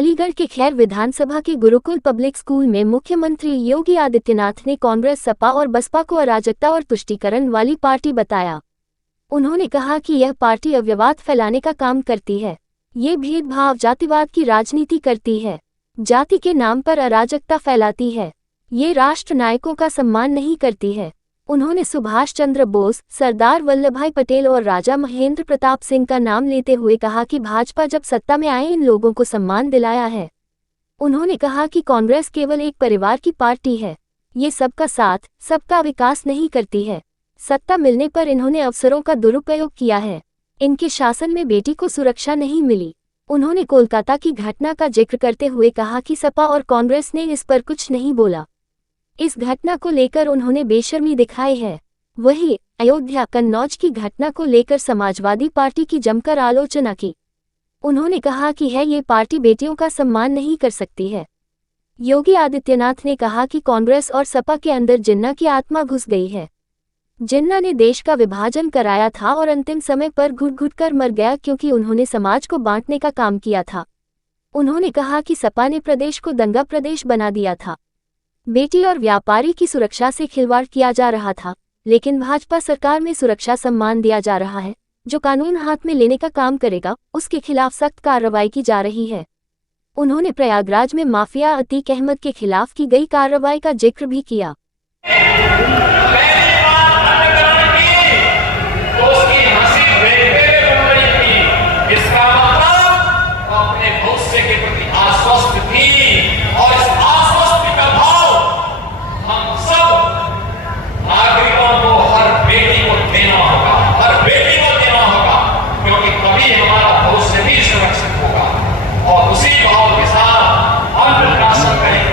अलीगढ़ के खैर विधानसभा के गुरुकुल पब्लिक स्कूल में मुख्यमंत्री योगी आदित्यनाथ ने कांग्रेस, सपा और बसपा को अराजकता और तुष्टीकरण वाली पार्टी बताया। उन्होंने कहा कि यह पार्टी अव्ययवाद फैलाने का काम करती है। ये भेदभाव, जातिवाद की राजनीति करती है, जाति के नाम पर अराजकता फैलाती है। ये राष्ट्र नायकों का सम्मान नहीं करती है। उन्होंने सुभाष चंद्र बोस, सरदार वल्लभभाई पटेल और राजा महेंद्र प्रताप सिंह का नाम लेते हुए कहा कि भाजपा जब सत्ता में आए इन लोगों को सम्मान दिलाया है। उन्होंने कहा कि कांग्रेस केवल एक परिवार की पार्टी है। ये सबका साथ, सबका विकास नहीं करती है। सत्ता मिलने पर इन्होंने अवसरों का दुरुपयोग किया है। इनके शासन में बेटी को सुरक्षा नहीं मिली। उन्होंने कोलकाता की घटना का जिक्र करते हुए कहा कि सपा और कांग्रेस ने इस पर कुछ नहीं बोला। इस घटना को लेकर उन्होंने बेशर्मी दिखाई है। वहीं अयोध्या कन्नौज की घटना को लेकर समाजवादी पार्टी की जमकर आलोचना की। उन्होंने कहा कि ये पार्टी बेटियों का सम्मान नहीं कर सकती है। योगी आदित्यनाथ ने कहा कि कांग्रेस और सपा के अंदर जिन्ना की आत्मा घुस गई है। जिन्ना ने देश का विभाजन कराया था और अंतिम समय पर घुट-घुट कर मर गया क्योंकि उन्होंने समाज को बांटने का काम किया था। उन्होंने कहा कि सपा ने प्रदेश को दंगा प्रदेश बना दिया था। बेटी और व्यापारी की सुरक्षा से खिलवाड़ किया जा रहा था, लेकिन भाजपा सरकार में सुरक्षा सम्मान दिया जा रहा है। जो कानून हाथ में लेने का काम करेगा उसके खिलाफ सख्त कार्रवाई की जा रही है। उन्होंने प्रयागराज में माफिया अतीक अहमद के खिलाफ की गई कार्रवाई का जिक्र भी किया।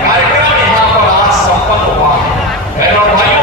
कार्यक्रम यहाँ पर आज संपन्न हुआ है।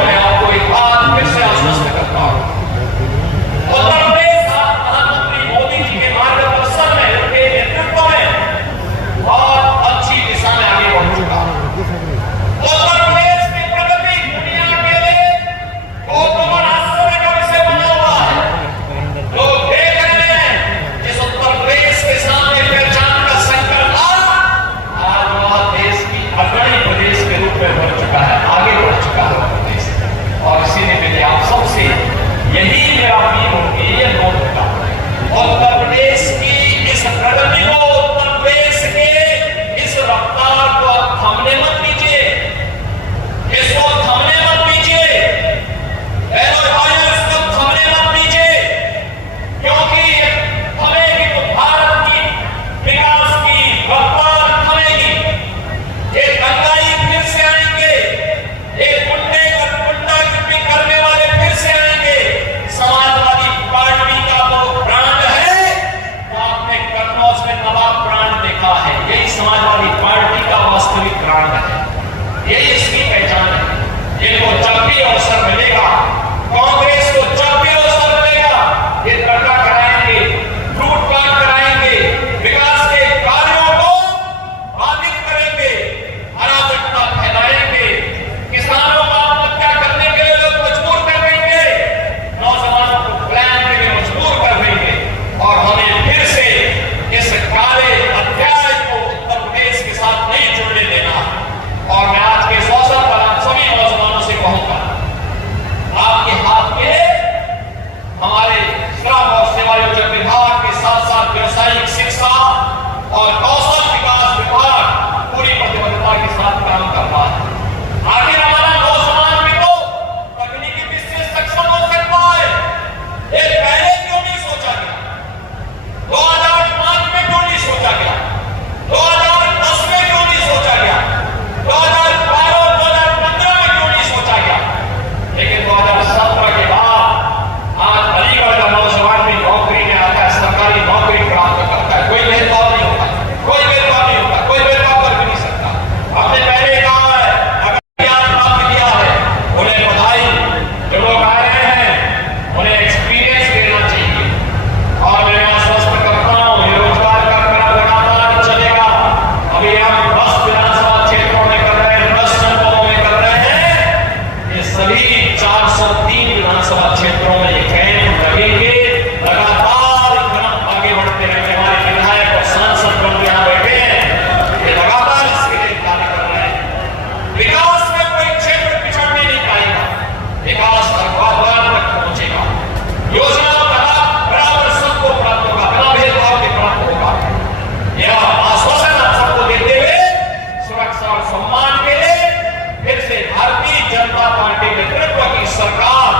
भारतीय जनता पार्टी नेतृत्व की सरकार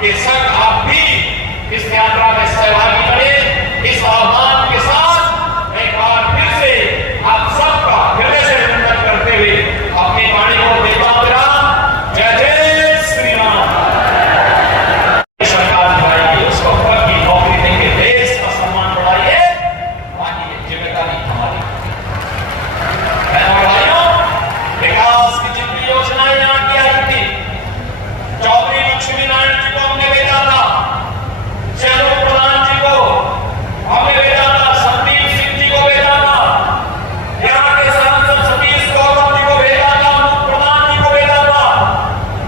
के संग आप भी इस यात्रा में सहभागी बने। इस आह्वान के साथ एक बार फिर से आप सबका हृदय से अभिनंदन करते हुए अपनी वाणी को देता विराम। जय जय श्री राम। सरकार बढ़ाइए, उसको पक्की नौकरी देंगे, देश का सम्मान बढ़ाइए, बाकी जिम्मेदारी हमारी। भाइयों, विकास की जितनी योजनाएं यहाँ की आ चुकी, चौधरी लक्ष्मी नारायण जी को हमने भेजा था, चंद्र प्रधान जी को हमने भेजा था, संदीप सिंह जी को भेजा था, यहाँ के सांसद सतीश गौतम जी को भेजा था, अनूप प्रधान जी को भेजा था,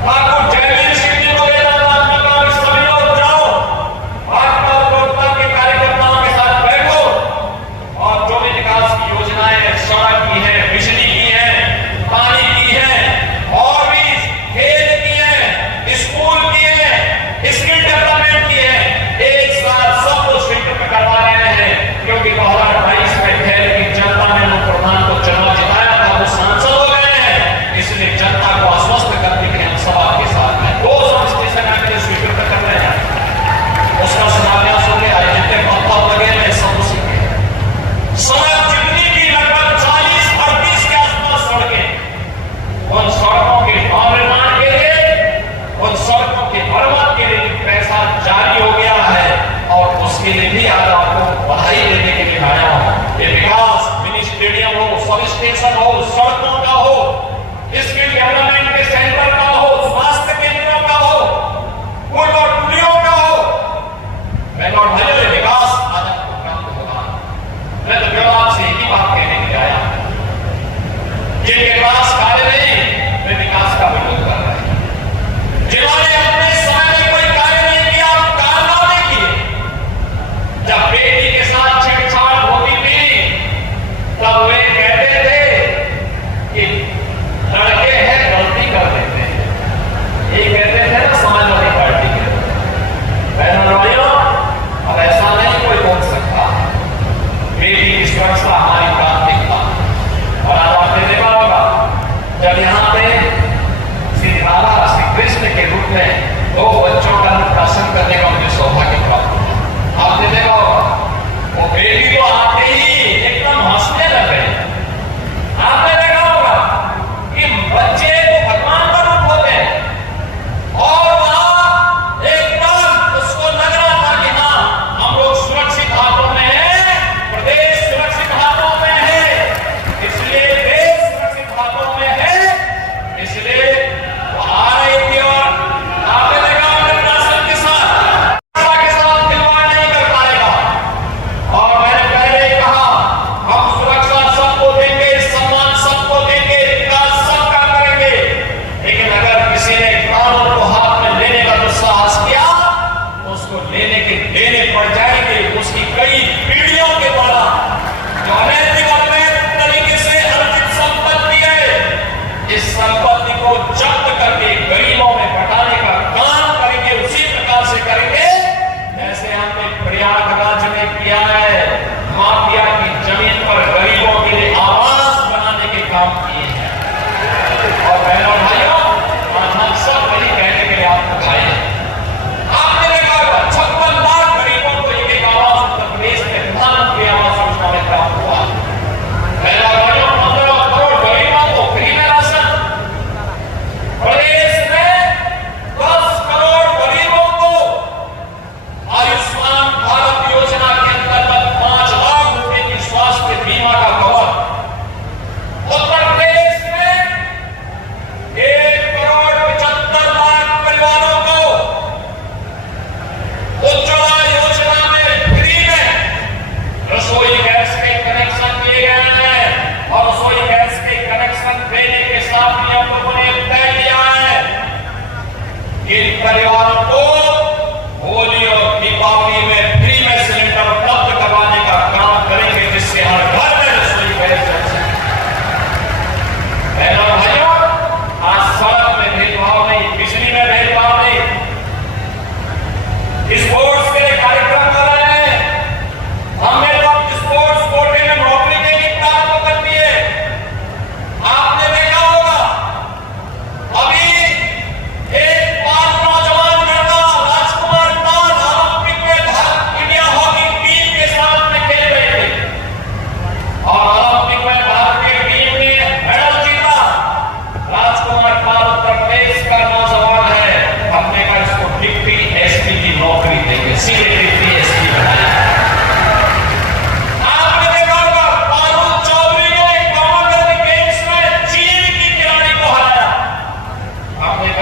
ठाकुर जयवीर सिंह जी को भेजा था। हमने कहा कि सभी लोग जाओ, भाजपा और लोकदल के कार्यकर्ताओं के साथ बैठो और जो भी विकास की योजनाएं सड़क की है, बिजली की है, पानी की है, और भी खेल की है, स्कूल की है, स्किल डेवलपमेंट की है, एक साथ सब कुछ स्वीकृत करवा रहे हैं। क्योंकि 2022 में थे कि जनता ने लोग प्रधान को चुनाव जिताया था, वो सांसद हो गए हैं, इसलिए जनता को आश्वस्त करने के लिए हम सब आपके साथ हैं। 2 स्टेशन के लिए स्वीकृत कर रहे हैं, उसका शिलान्यास हो गया, जितने पंप लगे हैं सब उसी के। सड़क जितनी भी लगभग 40-38 के आसपास सड़कें, उन सड़कों के निर्माण के लिए, उन सड़कों के मरम्मत के लिए पैसा जारी हो गया है और उसके लिए भी आज आपको बधाई देने के लिए आया हूं। ये विकास मिनी स्टेडियम हो, सब स्टेशन हो, सड़कों का हो, स्किल डेवलपमेंट के सेंटर का हो, स्वास्थ्य केंद्रों का हो, पुल और पुलियों का हो, बहनों और भाइयों, ये विकास आज आपको प्राप्त होगा। मैं तो केवल आपसे एक ही बात कहने के लिए आया, जिनके पास कार्य नहीं वे विकास का विरोध कर रहे हैं, जिन्होंने अपने समय में कोई कार्य नहीं किया, कारनामे किए। जब बेटी के साथ छेड़छाड़ होती थी तब वे कहते थे कि लड़के हैं, गलती कर देते हैं, ये कहते थे ना समाजवादी पार्टी के लोग। बहनों और भाइयों, अब ऐसा नहीं कोई बोल सकता, बेटी की सुरक्षा हमारी प्राथमिकता। और आज आपने देखा होगा जब यहाँ पे श्री राधा श्री कृष्ण के रूप में 2 बच्चों का दर्शन करने का मुझे सौभाग्य प्राप्त हुआ। आपने देखा होगा वो बेटी को आते ही एकदम हंसने लग गए। आपने देखा होगा कि बच्चे तो भगवान का रूप होते हैं और वहां एकदम उसको लग रहा था कि हाँ, हम लोग सुरक्षित हाथों में हैं, प्रदेश सुरक्षित हाथों में है, इसलिए देश सुरक्षित हाथों में है, इसलिए वो आ रही थी और आपने देखा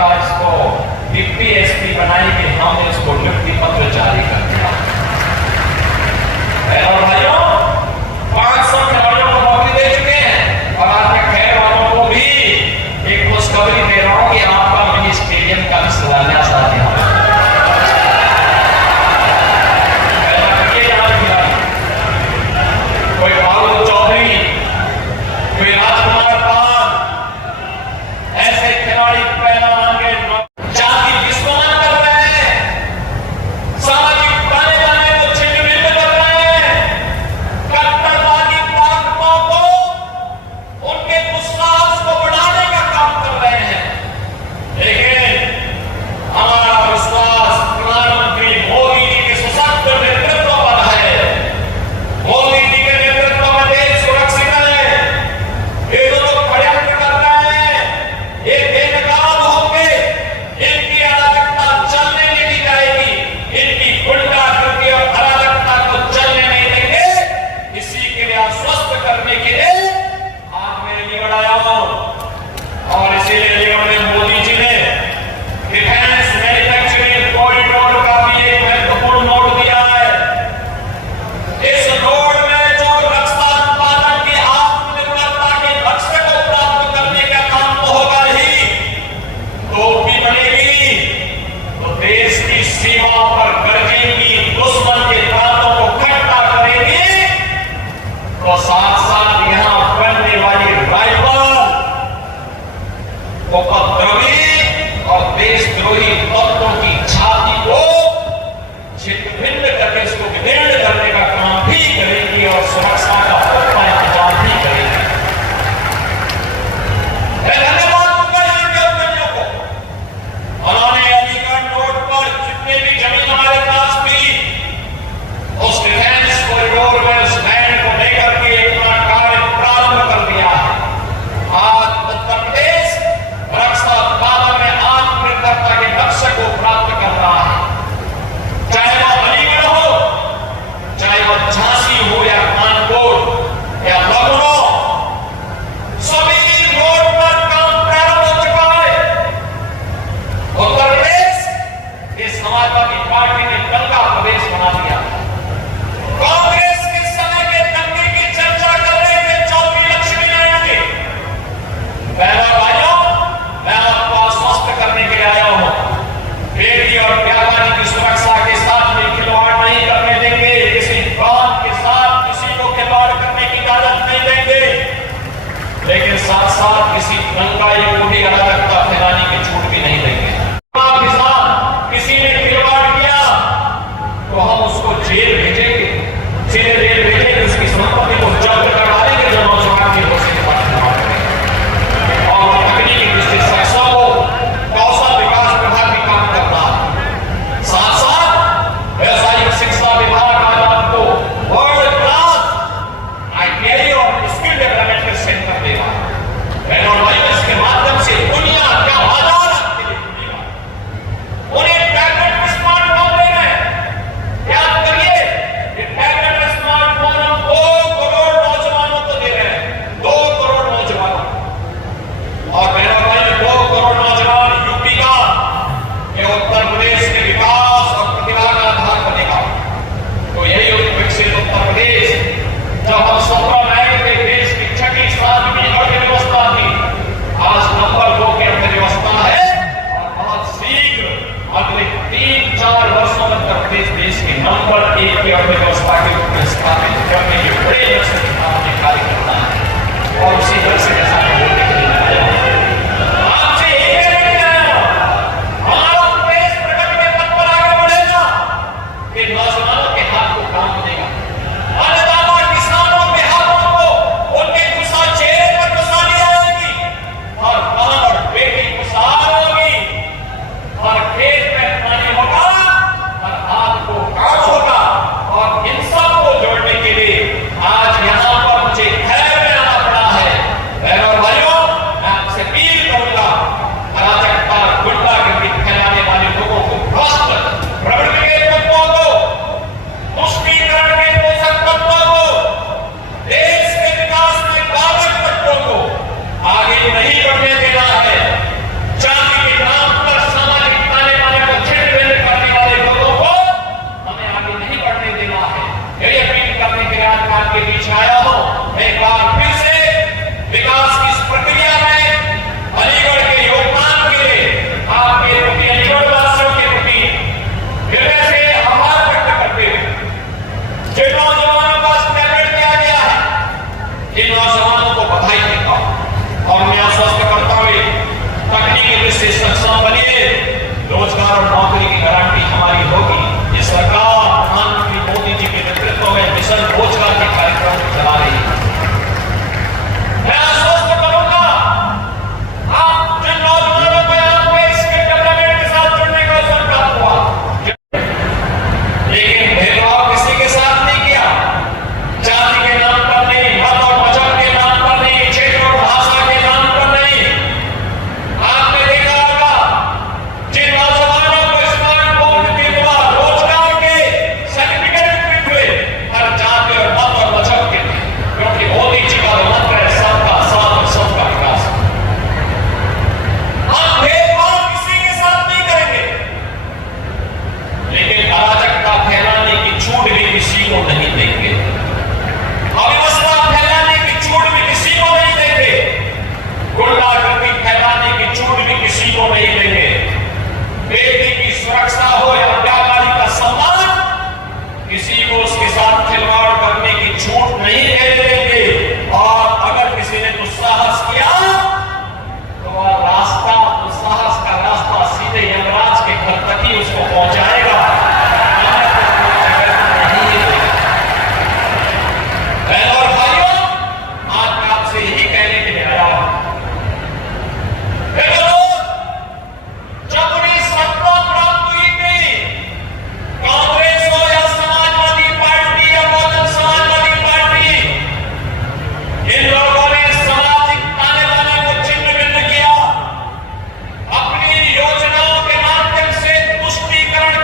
का इसको डिप्टी एसपी बनाई कि हमने इसको नियुक्ति पत्र जारी कर दिया। और भाइयों 500 खिलाड़ियों को नौकरी दे चुके हैं और आज मैं खैर वालों को भी एक खुशखबरी दे रहा हूं कि आपका मिनी स्टेडियम का भी शिलान्यास आज यहाँ कोई बाबू चौधरी, कोई राजकुमार पाल, ऐसे खिलाड़ी पहलवान के जाति विस्मरण कर रहे हैं, सामाजिक ताने बाने को छिन्न-भिन्न कर रहे हैं, कट्टरवादी ताकतों को उनके दुस्साहस को बढ़ाने का काम कर रहे हैं। लेकिन हमारा विश्वास प्रधानमंत्री मोदी जी के सशक्त नेतृत्व पर है। मोदी जी के नेतृत्व में देश सुरक्षित है। ये जो लोग षड्यंत्र कर रहे हैं, ये बेनकाब होंगे। इनकी अराजकता चलने नहीं दी जाएगी। इनकी गुंडागर्दी और अराजकता को चलने नहीं देंगे। इसी के लिए आश्वस्त करने के लिए आज मैं अलीगढ़ आया हूं और इसीलिए अलीगढ़ में मोदी जी ने डिफेंस मैन्युफैक्चरिंग कॉरिडोर का भी एक महत्वपूर्ण नोट दिया है। इस रोड में जो रक्षा उत्पादन की आत्मनिर्भरता के लक्ष्य को प्राप्त करने का काम तो होगा ही, टोपी बनेगी तो देश की सीमा पर गरजेंगी, दुश्मन के दांतों को खट्टा करेगी, तो साथ साथ यहां बनने वाली राइफल उपद्रवी और देशद्रोही तत्वों की छाती को छिन्न-भिन्न करके इसको विदीर्ण करने का काम भी करेगी और सुरक्षा का पुख्ता इंतजाम भी करेगी। मैं धन्यवाद दूंगा इनके उद्यमियों को। उन्होंने अलीगढ़ रोड पर जितने भी जमीन हमारे ही उसको पहुंचाएगा। बहनों और भाइयों, आज मैं आपसे यही कहने के लिए आया हूं। देखो लोग, जब उन्हें सत्ता प्राप्त हुई थी, कांग्रेस हो या समाजवादी पार्टी या बहुजन समाजवादी पार्टी, इन लोगों ने सामाजिक ताने बाने को छिन्न भिन्न किया, अपनी योजनाओं के माध्यम से तुष्टीकरण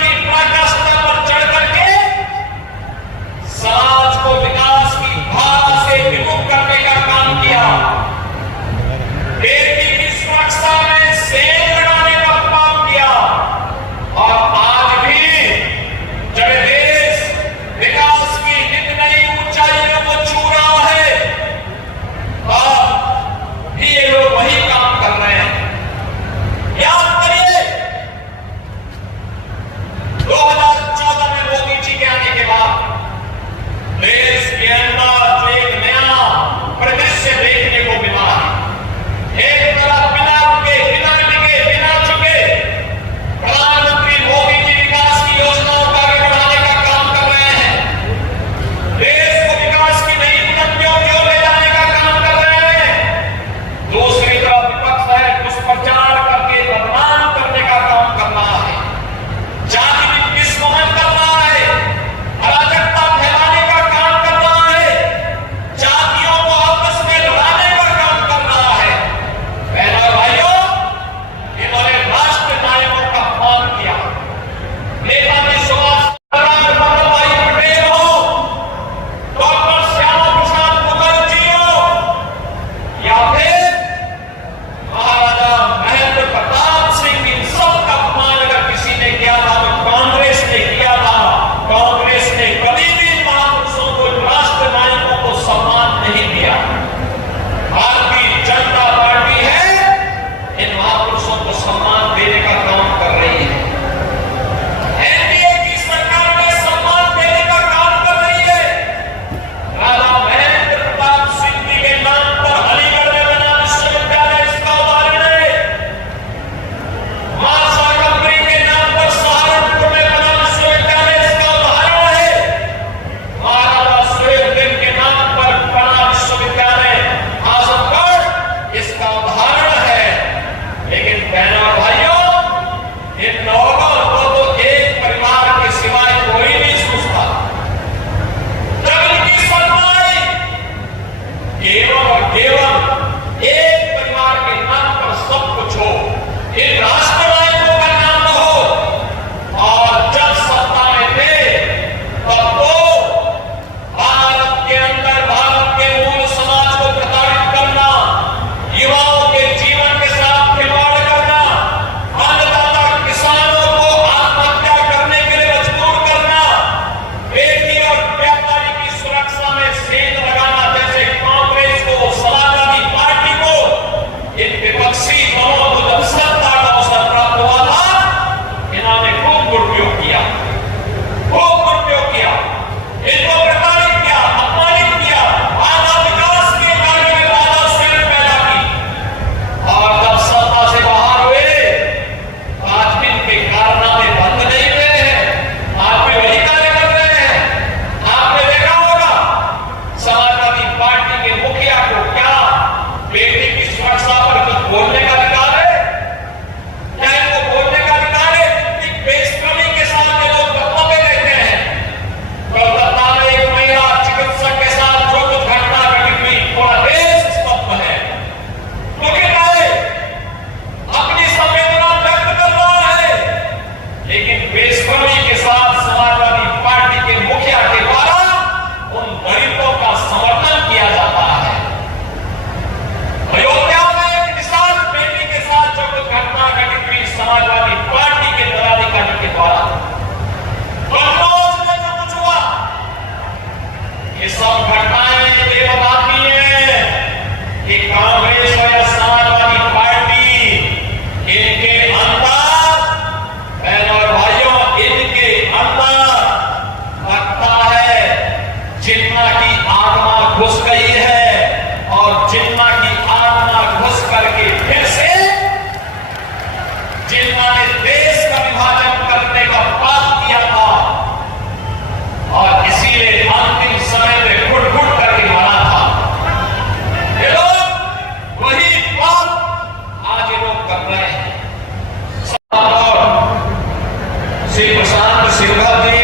सिंघल जी,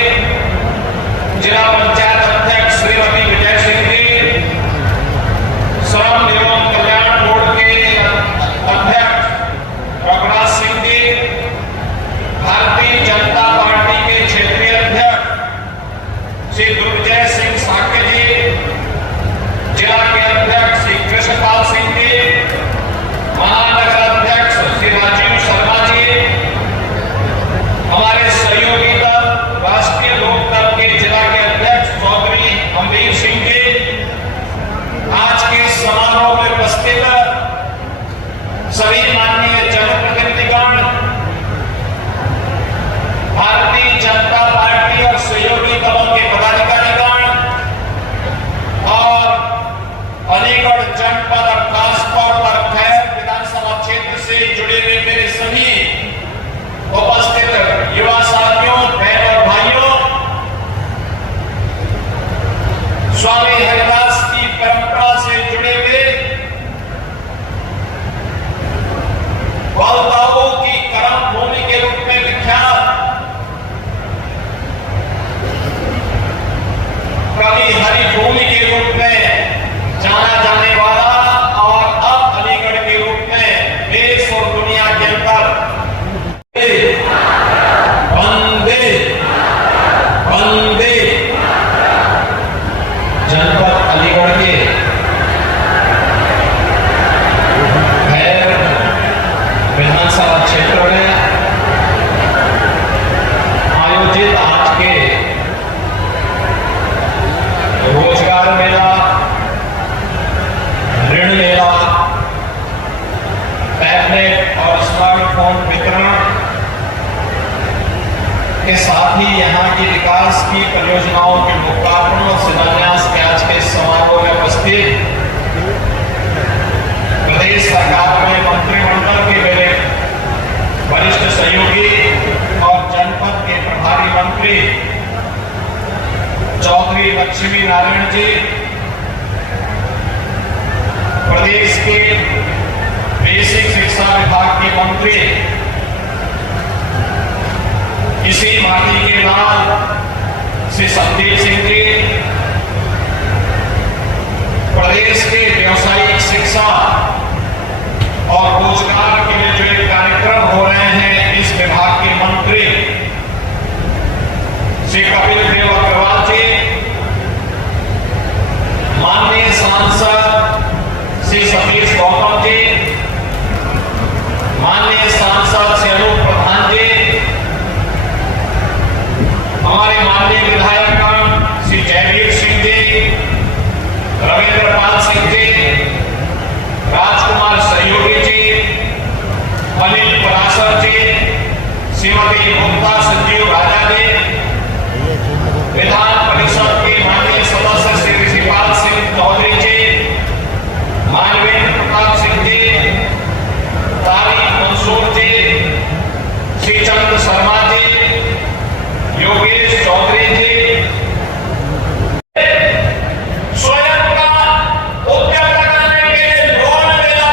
जिला पंचायत अध्यक्ष श्रीमती विजय सिंह जी, श्रम एवं कल्याण बोर्ड के अध्यक्ष रघुराज सिंह जी, भारतीय जनता पार्टी के क्षेत्रीय अध्यक्ष श्री दुर्जय सिंह साके जी, जिला के अध्यक्ष श्री कृष्णपाल सिंह जी, महानगर अध्यक्ष श्री राजीव शर्मा जी, हमारे सहयोगी दल राष्ट्रीय लोकदल के जिला के अध्यक्ष चौधरी अमरीश सिंह जी, आज के समारोह में उपस्थित सभी माननीय जनप्रतिनिधिगण, भारतीय जनता पार्टी और सहयोगी दलों के पदाधिकारीगण और अलीगढ़ जनपद और खासतौर पर खैर विधानसभा क्षेत्र से जुड़े हुए मेरे सभी उपस्थित युवा साथियों, बहन और भाइयों, स्वामी हरिदास की परंपरा से जुड़े हुए वाल्ताओं की कर्म भूमि के रूप में विख्यात कवि हरिभूमि के रूप में जाना जाने वाला और अब अलीगढ़ के रूप में देश और दुनिया के अंदर वंदे वंदे जनपद अलीगढ़ के खैर विधानसभा क्षेत्र में आयोजित आज के रोजगार मेला, ऋण मेला, टैबलेट और स्मार्टफोन वितरण के साथ ही यहाँ की विकास की परियोजनाओं के लोकार्पण और शिलान्यास के आज के समारोह में उपस्थित प्रदेश सरकार में मंत्रिमंडल के मेरे वरिष्ठ सहयोगी और जनपद के प्रभारी मंत्री चौधरी लक्ष्मी नारायण जी, प्रदेश के बेसिक शिक्षा विभाग के मंत्री इसी माटी के लाल श्री संदीप सिंह जी, प्रदेश के व्यावसायिक शिक्षा और रोजगार के लिए जो एक कार्यक्रम हो रहे हैं इस विभाग के मंत्री श्री कपिल देव अग्रवाल जी, माननीय सांसद श्री सतीश गौतम जी, माननीय सांसद श्री अनूप प्रधान जी, हमारे माननीय विधायकगण श्री जयवीर सिंह जी, रविंद्र पाल सिंह जी, राजकुमार सहयोगी जी, अनिल पराशर जी, श्रीमती मुक्ता संजीव राजा जी, विधान परिषद के माननीय सदस्य श्री ऋषिपाल सिंह चौधरी जी, मानवेंद्र प्रताप सिंह जी, तारिक मंसूर जी, श्री चंद्र शर्मा जी, योगेश चौधरी जी, स्वयं का उद्यम लगाने के लिए लोन मेला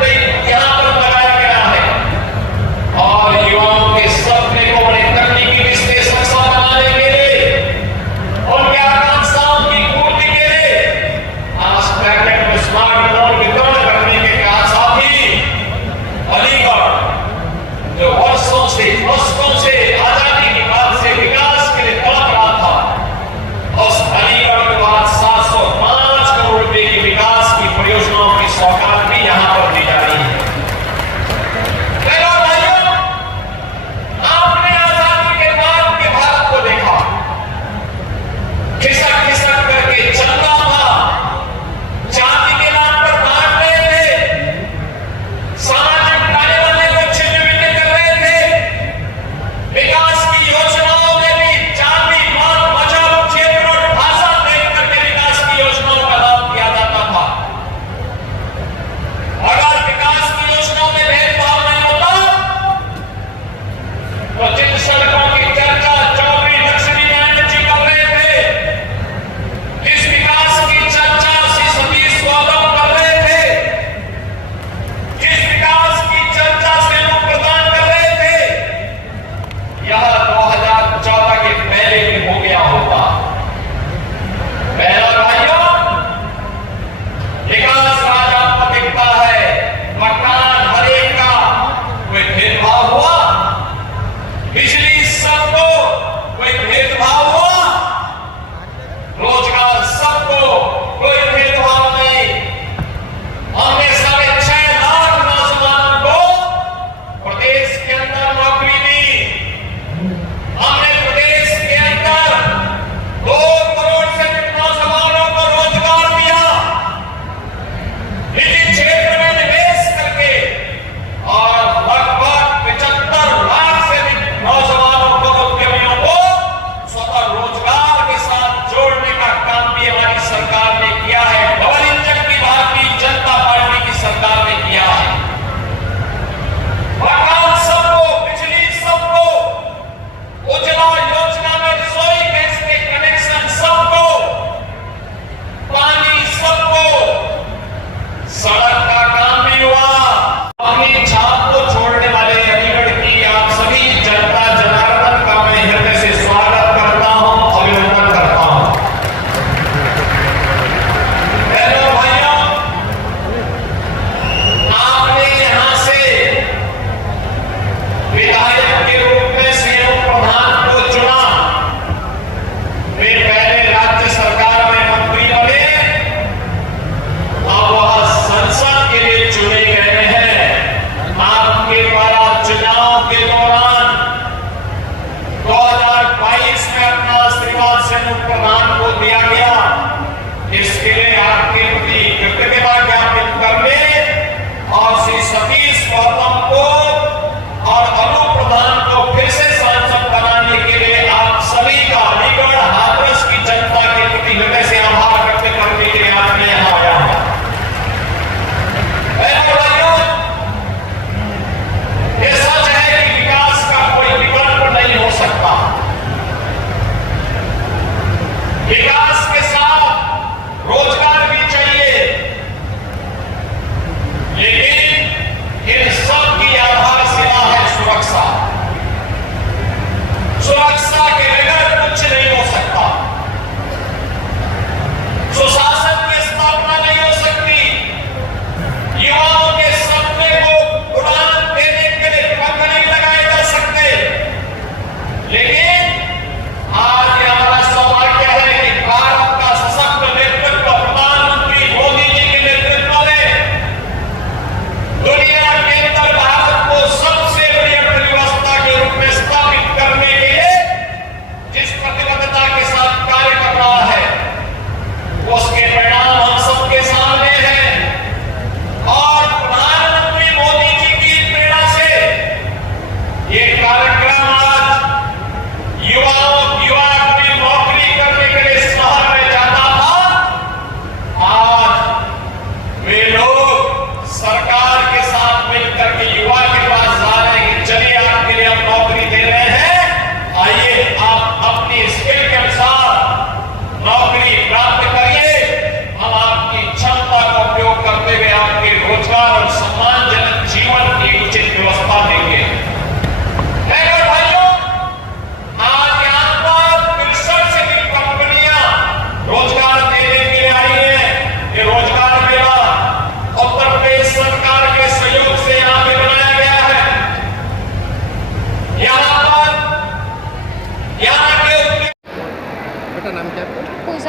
भी यहाँ पर लगाया गया है और युवाओं के सपने को बड़े तकनीकी विश्लेषण से बनाने के लिए, उनके आकांक्षाओं की पूर्ति के लिए आज टैबलेट में स्मार्टफोन वितरण करने के साथ ही अलीगढ़ जो वर्षों से आजादी के बाद से विकास के लिए तड़प रहा था, उस अलीगढ़ के बाद 705 करोड़ रुपए की विकास की परियोजनाओं की सौगात भी यहाँ पर दी जा रही है। भाइयों, आपने आजादी के बाद के भारत को देखा, खिसक खिसक करके चलता था, जाति के नाम पर बांट रहे थे, सामाजिक तानेबाने को छिन्न भिन्न कर रहे थे,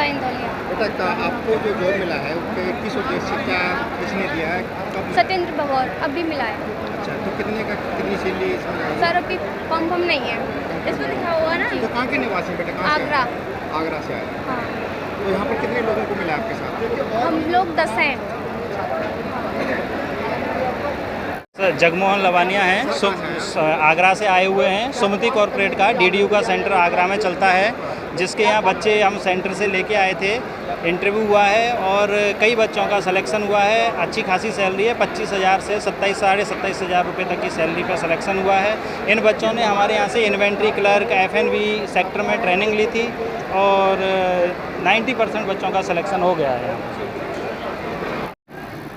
ऊषा इंदौलिया। बेटा आपको जो जॉब मिला है उसके किस उद्देश्य से, क्या किसने दिया है, कब? सत्येंद्र बभौर अभी मिला है। अच्छा, तो कितनी सैलरी इसमें आई? सर अभी फॉर्म नहीं है, इसमें लिखा हुआ ना। तो कहाँ के निवासी बेटा, कहाँ से? आगरा। आगरा से आए। हाँ, तो यहाँ पर कितने लोगों को मिला आपके साथ? हम लोग 10 हैं। सर जगमोहन लवानिया हैं, आगरा से आए हुए हैं। सुमति कॉर्पोरेट का डीडीयू का सेंटर आगरा में चलता है, जिसके यहाँ बच्चे हम सेंटर से लेके आए थे। इंटरव्यू हुआ है और कई बच्चों का सिलेक्शन हुआ है। अच्छी खासी सैलरी है, 25,000 से 27,500 रुपये तक की सैलरी पर सिलेक्शन हुआ है। इन बच्चों ने हमारे यहाँ से इन्वेंट्री क्लर्क, FNV सेक्टर में ट्रेनिंग ली थी और 90% बच्चों का सिलेक्शन हो गया है।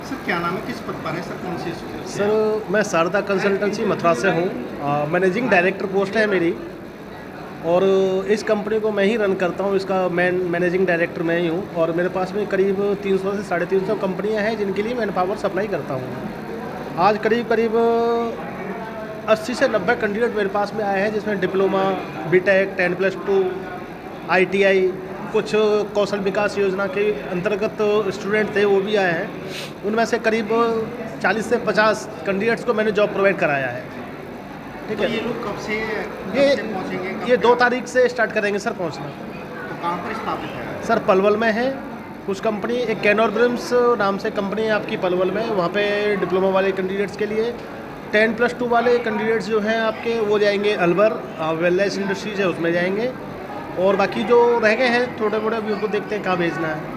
सर क्या नाम है, किस पद पर है सर, कौन सी? सर मैं शारदा कंसल्टेंसी मथुरा से हूँ। मैनेजिंग डायरेक्टर पोस्ट है मेरी और इस कंपनी को मैं ही रन करता हूँ। इसका मैनेजिंग डायरेक्टर मैं ही हूँ और मेरे पास में करीब 300 से 350 कंपनियाँ हैं जिनके लिए मैन पावर सप्लाई करता हूँ। आज करीब 80 से 90 कैंडिडेट मेरे पास में आए हैं, जिसमें डिप्लोमा, बीटेक, 10+2, ITI, कुछ कौशल विकास योजना के अंतर्गत स्टूडेंट थे वो भी आए हैं। उनमें से करीब 40 से 50 कैंडिडेट्स को मैंने जॉब प्रोवाइड कराया है। ठीक है, ये लोग कब से पहुँचेंगे? ये 2 तारीख से स्टार्ट करेंगे सर पहुंचना। तो कहाँ पर स्थापित है? सर पलवल में है कुछ कंपनी, एक कैनोर ब्रिम्स नाम से कंपनी है आपकी पलवल में। वहाँ पे डिप्लोमा वाले कैंडिडेट्स के लिए 10+2 वाले कैंडिडेट्स जो हैं आपके वो जाएंगे अलवर, वेलनेस इंडस्ट्रीज है उसमें जाएंगे, और बाकी जो रह गए हैं थोड़े मोड़े अभी उनको देखते हैं कहाँ भेजना है।